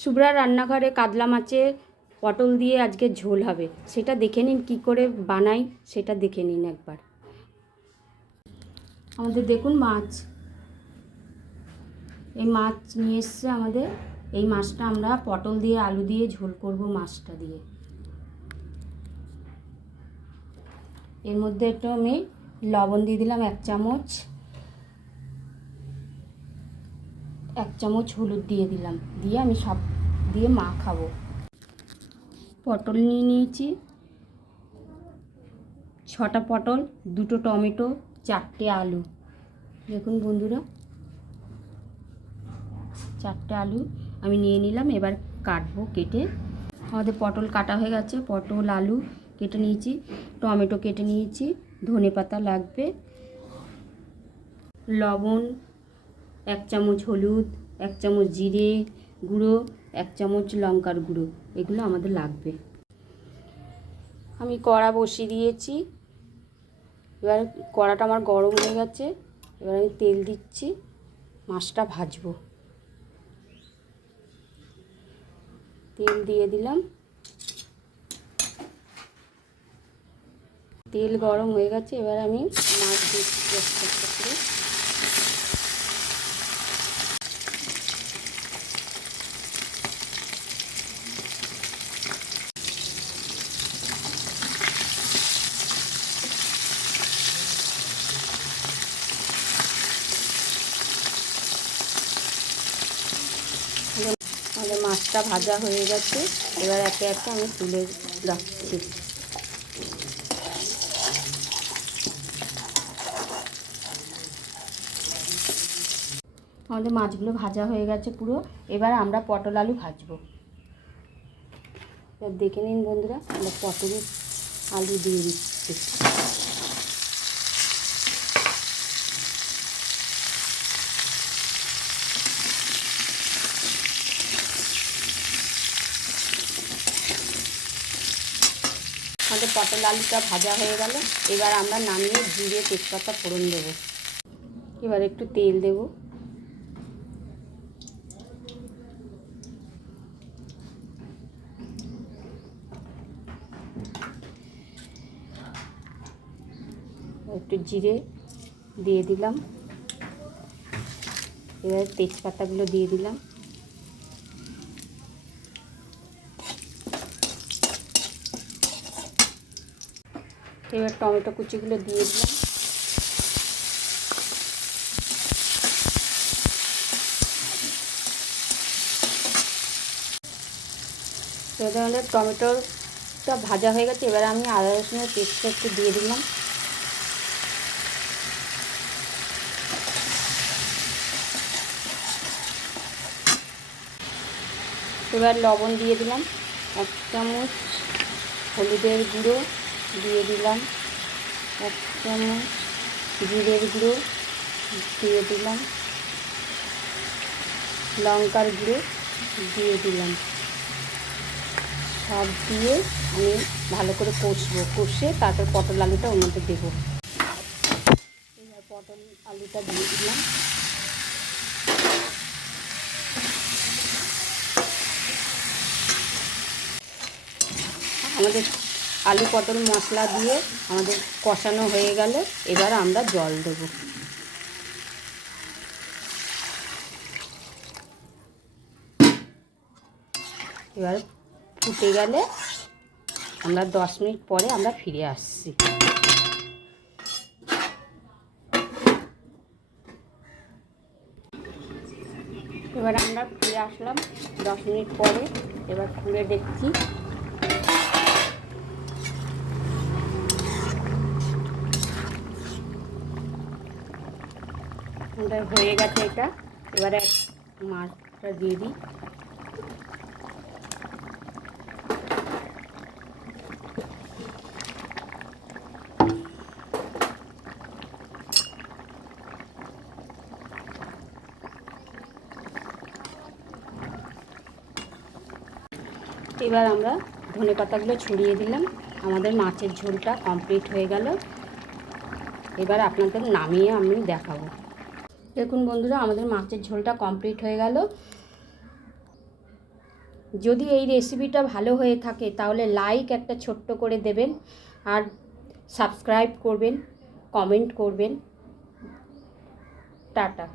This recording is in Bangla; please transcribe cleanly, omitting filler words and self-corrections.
শুভ্রা রান্নাঘরে কাতলা মাছের পটল দিয়ে আজকে ঝোল হবে, সেটা দেখে নিন কি করে বানাই, সেটা দেখে নিন একবার। আমাদের দেখুন মাছ, এই মাছ নিয়ে এসছে আমাদের। এই মাছটা আমরা পটল দিয়ে আলু দিয়ে ঝোল করব মাছটা দিয়ে। এর মধ্যে একটু আমি লবণ দিয়ে দিলাম 1 চামচ, 1 চামচ হলুদ দিয়ে দিলাম, দিয়ে আমি সব দিয়ে মাখাবো। পটল নিয়ে নিয়েছি, 6টা পটল, 2টো টমেটো, 4টে আলু। দেখুন বন্ধুরা, 4টে আলু আমি নিয়ে নিলাম। এবার কাটবো, কেটে আমাদের পটল কাটা হয়ে গেছে। পটল আলু কেটে নিয়েছি, টমেটো কেটে নিয়েছি, ধনেপাতা লাগবে, লবণ, 1 চামচ হলুদ, 1 চামচ জিরে গুঁড়ো, 1 চামচ লঙ্কার গুঁড়ো, এগুলো আমাদের লাগবে। আমি কড়া বসিয়ে দিয়েছি, এবার কড়াটা আমার গরম হয়ে গেছে। এবার আমি তেল দিচ্ছি, মাছটা ভাজবো। তেল দিয়ে দিলাম, তেল গরম হয়ে গেছে। এবার আমি মাছ দিচ্ছি একটা একটা করে। আমাদের মাছটা ভাজা হয়ে গেছে, এবার একে একে আমি তুলে রাখছি। আমাদের মাছগুলো ভাজা হয়ে গেছে পুরো। এবার আমরা পটল আলু ভাজবো। এবার দেখে নিন বন্ধুরা, আমরা পটল আলু দিয়ে দিচ্ছি। আমাদের পটল আলুটা ভাজা হয়ে গেল। এবার আমরা নামিয়ে জিরে তেজপাতা ফোড়ন দেবো। এবার একটু তেল দেবো, একটু জিরে দিয়ে দিলাম, এবার তেজপাতাগুলো দিয়ে দিলাম, এবার টমেটো কুচিগুলো দিয়ে দিলাম, এবার আমাদের টমেটোটা ভাজা হয়ে গেছে। এবার আমি আদা রসুনের পেস্টটা একটু দিয়ে দিলাম, এবার লবণ দিয়ে দিলাম, 1 চামচ হলুদের গুঁড়ো দিয়ে দিলাম, 1 চামচ জিরের গুঁড়ো দিয়ে দিলাম, লঙ্কার গুঁড়ো দিয়ে দিলাম। সব দিয়ে আমি ভালো করে কষবো, কষে তারপর পটল আলুটা ওর মধ্যে দেবো। এবার পটল আলুটা দিয়ে দিলাম, আমাদের আলু পটল মশলা দিয়ে আমাদের কষানো হয়ে গেল। এবার আমরা জল দেবো। এবার ফুটে গেলে আমরা 10 মিনিট পরে আমরা ফিরে আসছি। এবার আমরা ফিরে আসলাম 10 মিনিট পরে। এবার খুলে দেখছি, হয়ে গেছে এটা। এবারে মাছটা দিয়ে দিই, এবার আমরা ধনেপাতাগুলো ছড়িয়ে দিলাম। আমাদের মাছের ঝোলটা কমপ্লিট হয়ে গেল। এবার আপনাদের নামিয়ে আমি দেখাবো। দেখুন বন্ধুরা, আমাদের মাছের ঝোলটা কমপ্লিট হয়ে গেল। যদি এই রেসিপিটা ভালো হয়ে থাকে তাহলে লাইক একটা ছোট্ট করে দেবেন, আর সাবস্ক্রাইব করবেন, কমেন্ট করবেন। টাটা।